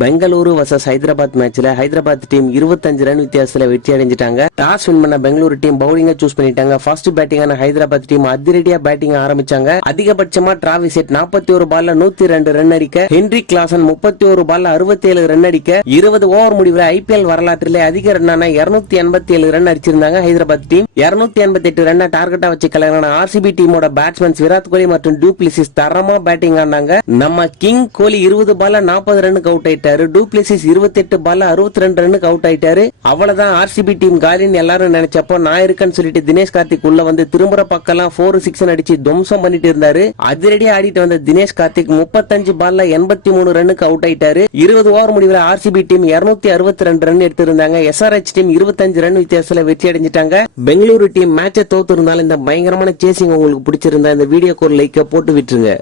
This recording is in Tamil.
பெங்களூரு வர்சஸ் ஹைதராபாத் மேட்ச்ல ஹைதராபாத் டீம் 25 ரன் வித்தியாசத்துல வெற்றி அடைஞ்சிட்டாங்க. டாஸ் வின் பண்ண பெங்களூரு டீம் பவுலிங்க சூஸ் பண்ணிட்டாங்க. ஃபர்ஸ்ட் பேட்டிங்கான ஹைதராபாத் டீம் அதிரடியா பேட்டிங் ஆரம்பிச்சாங்க. அதிகபட்சமா டிராவி செட் 41 ஒரு பால்ல 102 ரன் அடிக்க ஹென்ரி கிளாசன் 31 பால்ல 67 ரன் அடிக்க 20 ஓவர் முடிவுல ஐபிஎல் வரலாற்றிலே அதிக ரன்னான 287 ரன் அடிச்சிருந்தாங்க ஹைதராபாத் டீம் 288 ரன்னை டார்கெட்டா வச்சு கலரான ஆர்சிபி டீமோட பேட்ஸ்மேன்ஸ் விராட் கோலி மற்றும் டூப்ளிசிஸ் தரமா பேட்டிங் ஆனாங்க. நம்ம கிங் கோலி 20 பால்ல 40 ரன்னுக்கு அவுட் ஆயிட்டாரு. டூப்ளிசிஸ் 28 பால்ல 62 ரன்னுக்கு அவுட் ஆயிட்டாரு. அவ்வளவுதான் ஆர்சிபி டீம் காலின்னு எல்லாரும் நினைச்சப்போ நான் இருக்கேன்னு சொல்லிட்டு தினேஷ் கார்த்திக் உள்ள வந்து திரும்புற பக்கம்லாம் ஃபோர் சிக்ஸ் அடிச்சு துவம்சம் பண்ணிட்டு இருந்தாரு. அதிரடியா ஆடிட்டு வந்த தினேஷ் கார்த்திக் 35 பால்ல 83 மூணு ரன்னுக்கு அவுட் ஆயிட்டாரு. இருபது ஓவர் முடிவுல ஆர்சிபி டீம் 262 அறுபத்தி ரெண்டு ரன் எடுத்திருந்தாங்க. எஸ்ஆர்ஹெச் டீம் 25 ரன் வித்தியாசத்துல வெற்றி அடைஞ்சிட்டாங்க. பெங்களூரு டீம் மேட்சை தோத்து இருந்தாலும் இந்த பயங்கரமான சேசிங் உங்களுக்கு பிடிச்சிருந்தா இந்த வீடியோக்கு ஒரு லைக்க போட்டு விட்டுருங்க.